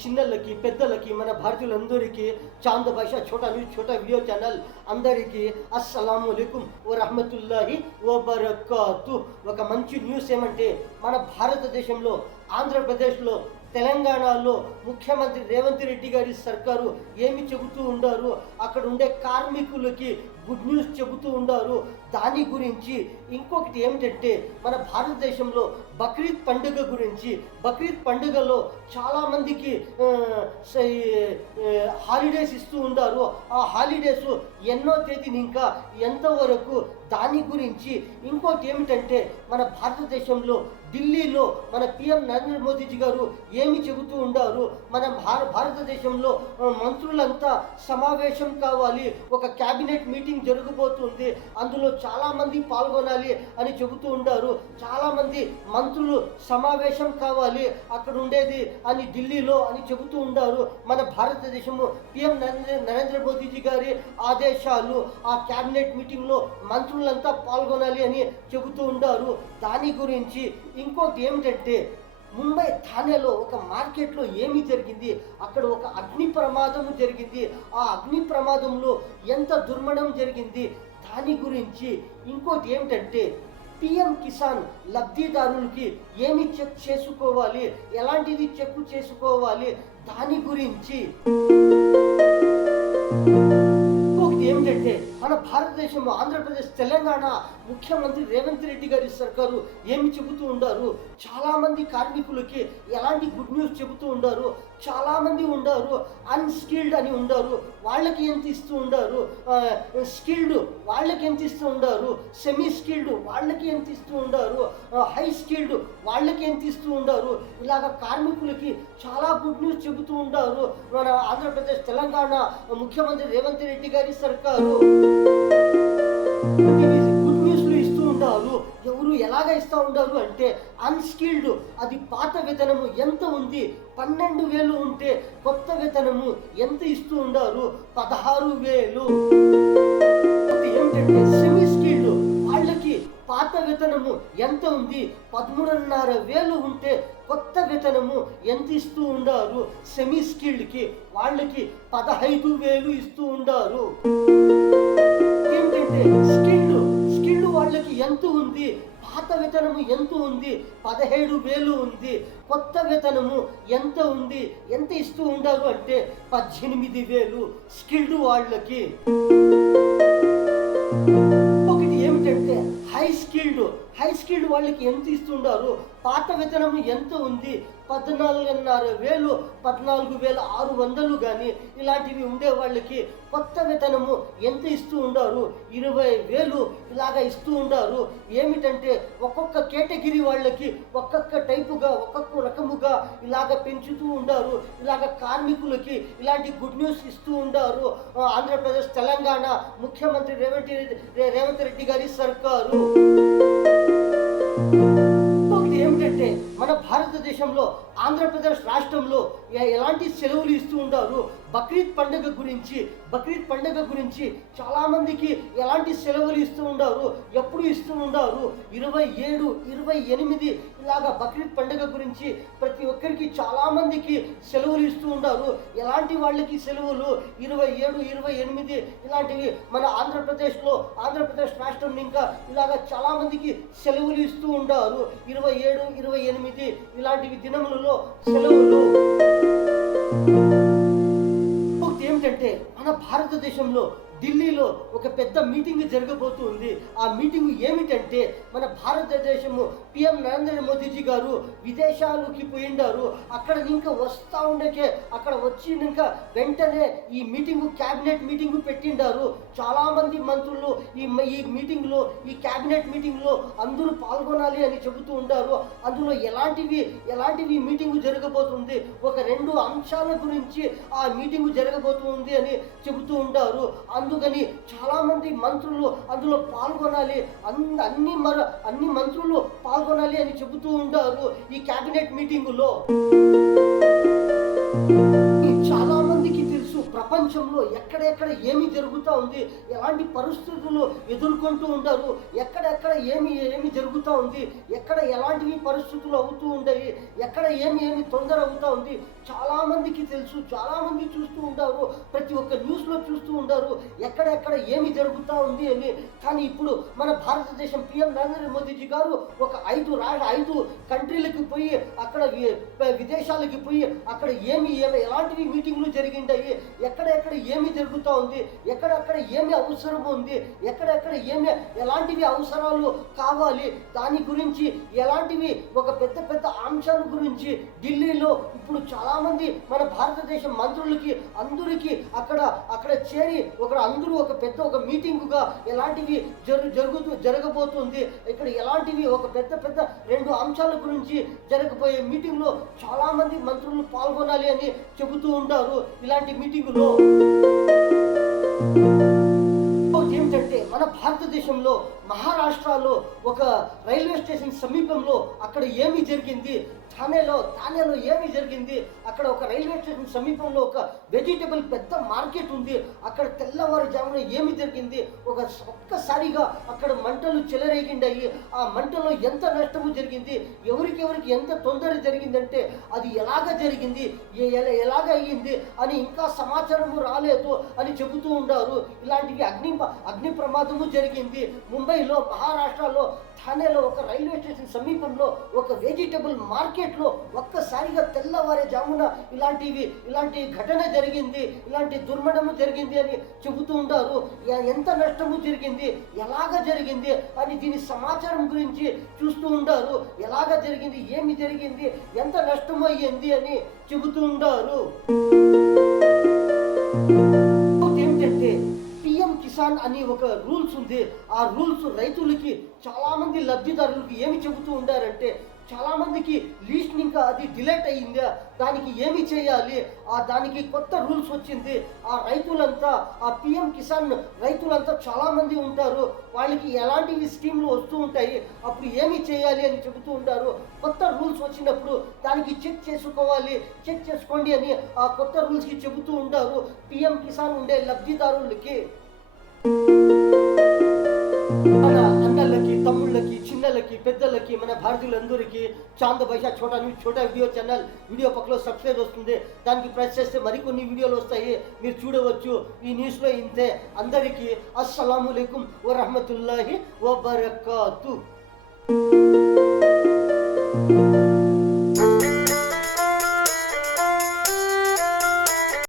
చిన్నలకి పెద్దలకి మన భారతీయులందరికీ చాంద్ భాష ఛోటా న్యూస్ ఛోటా వీడియో ఛానల్ అందరికీ అస్సలాము అలైకుం వరహమతుల్లాహి వబరకాతు. ఒక మంచి న్యూస్ ఏమంటే మన భారతదేశంలో ఆంధ్రప్రదేశ్లో తెలంగాణలో ముఖ్యమంత్రి రేవంత్ రెడ్డి గారి సర్కారు ఏమి చెబుతూ ఉండారు, అక్కడ ఉండే కార్మికులకి గుడ్ న్యూస్ చెబుతూ ఉండారు. దాని గురించి ఇంకొకటి ఏమిటంటే మన భారతదేశంలో బక్రీద్ పండుగ గురించి, బక్రీద్ పండుగలో చాలామందికి హాలిడేస్ ఇస్తూ ఉండారు. ఆ హాలిడేస్ ఎన్నో తేదీని ఇంకా ఎంతవరకు, దాని గురించి ఇంకోటి ఏమిటంటే మన భారతదేశంలో ఢిల్లీలో మన పిఎం నరేంద్ర మోదీజీ గారు ఏమి చెబుతూ ఉండారు, మన భారతదేశంలో మంత్రులంతా సమావేశం కావాలి, ఒక క్యాబినెట్ మీటింగ్ జరగబోతుంది, అందులో చాలామంది పాల్గొనాలి అని చెబుతూ ఉండారు. చాలామంది మంత్రులు సమావేశం కావాలి అక్కడ ఉండేది అని ఢిల్లీలో అని చెబుతూ ఉండారు. మన భారతదేశము పిఎం నరేంద్ర మోదీజీ గారి ఆదేశాలు, ఆ క్యాబినెట్ మీటింగ్లో మంత్రులంతా పాల్గొనాలి అని చెబుతూ ఉండారు. దాని గురించి ఇంకోటి ఏమిటంటే ముంబై థానేలో ఒక మార్కెట్లో ఏమి జరిగింది, అక్కడ ఒక అగ్ని ప్రమాదం జరిగింది. ఆ అగ్ని ప్రమాదంలో ఎంత దుర్మరణం జరిగింది దాని గురించి ఇంకోటి ఏమిటంటే పిఎం కిసాన్ లబ్ధిదారులకి ఏమి చెక్ చేసుకోవాలి, ఎలాంటిది చెక్ చేసుకోవాలి దాని గురించి ఏమిటంటే మన భారతదేశం ఆంధ్రప్రదేశ్ తెలంగాణ ముఖ్యమంత్రి రేవంత్ రెడ్డి గారి సర్కారు ఏమి చెబుతూ ఉండారు, చాలామంది కార్మికులకి ఎలాంటి గుడ్ న్యూస్ చెబుతూ ఉండారు. చాలామంది ఉండారు అన్స్కిల్డ్ అని ఉండారు, వాళ్ళకి ఎంత ఇస్తూ ఉండారు, స్కిల్డ్ వాళ్ళకి ఎంత ఇస్తూ ఉండారు, సెమీ స్కిల్డ్ వాళ్ళకి ఎంత ఇస్తూ ఉండారు, హై స్కిల్డ్ వాళ్ళకి ఎంత ఇస్తూ ఉండారు. ఇలాగ కార్మికులకి చాలా గుడ్ న్యూస్ చెబుతూ ఉండారు మన ఆంధ్రప్రదేశ్ తెలంగాణ ముఖ్యమంత్రి రేవంత్ రెడ్డి గారి సర్కారు. గుడ్ న్యూస్లు ఇస్తూ ఉంటారు. ఎవరు ఎలాగ ఇస్తూ ఉంటారు అంటే అన్స్కిల్డ్ అది పాత వేతనము ఎంత ఉంది, 12,000 ఉంటే కొత్త వేతనము ఎంత ఇస్తూ ఉండారు, 16,000. ఏమిటంటే సెమీ స్కిల్డ్ వాళ్ళకి పాత వేతనము ఎంత ఉంది, 13,500 ఉంటే కొత్త వేతనము ఎంత ఇస్తూ ఉండారు. సెమీ స్కిల్డ్కి వాళ్ళకి 15,000 ఇస్తూ ఉండారు. ఏంటంటే స్కిల్డ్ వాళ్ళకి ఎంత ఉంది, పాత వేతనము ఎంత ఉంది, 17,000 ఉంది. కొత్త వేతనము ఎంత ఉంది, ఎంత ఇస్తూ ఉండారు అంటే 18,000 స్కిల్డ్ వాళ్ళకి. ఒకటి ఏమిటంటే హై స్కిల్డ్ వాళ్ళకి ఎంత ఇస్తుండారు, పాత వేతనము ఎంత ఉంది, 14,500 14,600 కానీ ఇలాంటివి ఉండే వాళ్ళకి కొత్త వేతనము ఎంత ఇస్తూ ఉండారు, 20,000 ఇలాగ ఇస్తూ ఉండారు. ఏమిటంటే ఒక్కొక్క కేటగిరీ వాళ్ళకి ఒక్కొక్క టైపుగా ఒక్కొక్క రకముగా ఇలాగ పెంచుతూ ఉండారు. ఇలాగ కార్మికులకి ఇలాంటి గుడ్ న్యూస్ ఇస్తూ ఉండారు ఆంధ్రప్రదేశ్ తెలంగాణ ముఖ్యమంత్రి రేవంత్ రెడ్డి గారి సర్కారు. ఏమిటంటే మన భారతదేశంలో ఆంధ్రప్రదేశ్ రాష్ట్రంలో ఎలాంటి సెలవులు ఇస్తూ ఉంటారు, బక్రీద్ పండుగ గురించి చాలామందికి ఎలాంటి సెలవులు ఇస్తూ ఉంటారు, ఎప్పుడు ఇస్తూ ఉంటారు, 27, 28 ఇలాగా బక్రీద్ పండుగ గురించి ప్రతి ఒక్కరికి చాలామందికి సెలవులు ఇస్తూ ఉంటారు. ఎలాంటి వాళ్ళకి సెలవులు 27, 28 ఇలాంటివి మన ఆంధ్రప్రదేశ్ రాష్ట్రం ఇంకా ఇలాగ చాలామందికి సెలవులు ఇస్తూ ఉంటారు. 27, 28 ఇలాంటివి దినములలో సెలవులు. ఏమిటంటే మన భారతదేశంలో ఢిల్లీలో ఒక పెద్ద మీటింగ్ జరగబోతుంది. ఆ మీటింగ్ ఏమిటంటే మన భారతదేశము పిఎం నరేంద్ర మోదీజీ గారు విదేశాలకి పోయిండారు. అక్కడ ఇంకా వస్తూ ఉండకే అక్కడ వచ్చినాక వెంటనే ఈ మీటింగు క్యాబినెట్ మీటింగు పెట్టిండారు. చాలామంది మంత్రులు ఈ మీటింగ్లో ఈ క్యాబినెట్ మీటింగ్లో అందరూ పాల్గొనాలి అని చెబుతూ ఉంటారు. అందులో ఎలాంటివి మీటింగు జరగబోతుంది, ఒక 2 అంశాల గురించి ఆ మీటింగు జరగబోతుంది అని చెబుతూ ఉంటారు. అందుకని చాలామంది మంత్రులు అందులో పాల్గొనాలి, అన్ని మంత్రులు పాల్గొనాలి అని చెబుతూ ఉంటారు ఈ క్యాబినెట్ మీటింగులో. చాలా మందికి తెలుసు ప్రపంచంలో ఎక్కడెక్కడ ఏమి జరుగుతూ ఉంది, ఎలాంటి పరిస్థితులు ఎదుర్కొంటూ ఉంటారు, ఎక్కడెక్కడ ఏమి జరుగుతూ ఉంది, ఎక్కడ ఎలాంటివి పరిస్థితులు అవుతూ ఉంటాయి, ఎక్కడ ఏమి తొందర అవుతూ ఉంది చాలామందికి తెలుసు. చాలామంది చూస్తూ ఉంటారు, ప్రతి ఒక్క న్యూస్లో చూస్తూ ఉంటారు ఎక్కడెక్కడ ఏమి జరుగుతూ ఉంది అని. కానీ ఇప్పుడు మన భారతదేశం పిఎం నరేంద్ర మోదీజీ గారు ఒక 5 కంట్రీలకు పోయి అక్కడ విదేశాలకి పోయి అక్కడ ఎలాంటివి మీటింగ్లు జరిగింటాయి, ఎక్కడెక్కడ ఏమి జరుగుతూ ఉంది, ఎక్కడెక్కడ ఏమి అవసరం ఉంది, ఎక్కడెక్కడ ఎలాంటివి అవసరాలు కావాలి, దాని గురించి ఎలాంటివి ఒక పెద్ద పెద్ద అంశాల గురించి ఢిల్లీలో ఇప్పుడు చాలామంది మన భారతదేశం మంత్రులకి అందరికీ అక్కడ చేరి అందరూ ఒక పెద్ద మీటింగుగా ఎలాంటివి జరగబోతుంది, ఇక్కడ ఎలాంటివి ఒక పెద్ద 2 అంశాల గురించి జరగబోయే మీటింగ్లో చాలామంది మంత్రులు పాల్గొనాలి అని చెబుతూ ఉంటారు. ఇలాంటి మీటింగులో ఏమిటంటే మన భారతదేశంలో మహారాష్ట్రలో ఒక రైల్వే స్టేషన్ సమీపంలో అక్కడ ఏమి జరిగింది, థానేలో ఏమి జరిగింది, అక్కడ ఒక రైల్వే స్టేషన్ సమీపంలో ఒక వెజిటబుల్ పెద్ద మార్కెట్ ఉంది, అక్కడ తెల్లవారుజామున ఏమి జరిగింది, ఒక్కసారిగా అక్కడ మంటలు చెలరేగిండాయి. ఆ మంటలో ఎంత నష్టము జరిగింది, ఎవరికి ఎంత తొందర జరిగిందంటే అది ఎలాగ జరిగింది, ఎలాగ అయ్యింది అని ఇంకా సమాచారము రాలేదు అని చెబుతూ ఉంటారు. ఇలాంటివి అగ్ని ప్రమాదము జరిగింది ముంబైలో, మహారాష్ట్రలో థానేలో ఒక రైల్వే స్టేషన్ సమీపంలో ఒక వెజిటబుల్ మార్కెట్లో ఒక్కసారిగా తెల్లవారుజామున ఇలాంటి ఘటన జరిగింది, ఇలాంటి దుర్మరణము జరిగింది అని చెబుతూ ఉంటారు. ఎంత నష్టము జరిగింది, ఎలాగ జరిగింది అని దీని సమాచారం గురించి చూస్తూ ఉంటారు. ఎలాగ జరిగింది, ఏమి జరిగింది, ఎంత నష్టం అయ్యింది అని చెబుతూ ఉంటారు. ఏమిటంటే పిఎం కిసాన్ అని ఒక రూల్స్ ఉంది. ఆ రూల్స్ రైతులకి చాలామంది లబ్ధిదారులకి ఏమి చెబుతూ ఉంటారంటే, చాలామందికి లీస్ట్ ఇంకా అది డిలేట్ అయ్యిందా, దానికి ఏమి చేయాలి, దానికి కొత్త రూల్స్ వచ్చింది. ఆ రైతులంతా ఆ పిఎం కిసాన్ రైతులంతా చాలామంది ఉంటారు, వాళ్ళకి ఎలాంటివి స్కీమ్లు వస్తూ ఉంటాయి, అప్పుడు ఏమి చేయాలి అని చెబుతూ ఉంటారు. కొత్త రూల్స్ వచ్చినప్పుడు దానికి చెక్ చేసుకోండి అని ఆ కొత్త రూల్స్కి చెబుతూ ఉంటారు పిఎం కిసాన్ ఉండే లబ్ధిదారులకి. మన అన్నలకి, తమ్ముళ్ళకి, చిన్నలకి, పెద్దలకి, మన భారతీయులందరికీ చాంద్ భాషా ఛోటా వీడియో ఛానల్ వీడియో పక్కలో సబ్స్క్రైబ్ వస్తుంది, దానికి ప్రెస్ చేస్తే మరికొన్ని వీడియోలు వస్తాయి, మీరు చూడవచ్చు. ఈ న్యూస్లో ఇంతే. అందరికీ అస్సలాము అలైకుం వరహమతుల్లాహి వబరకాతు.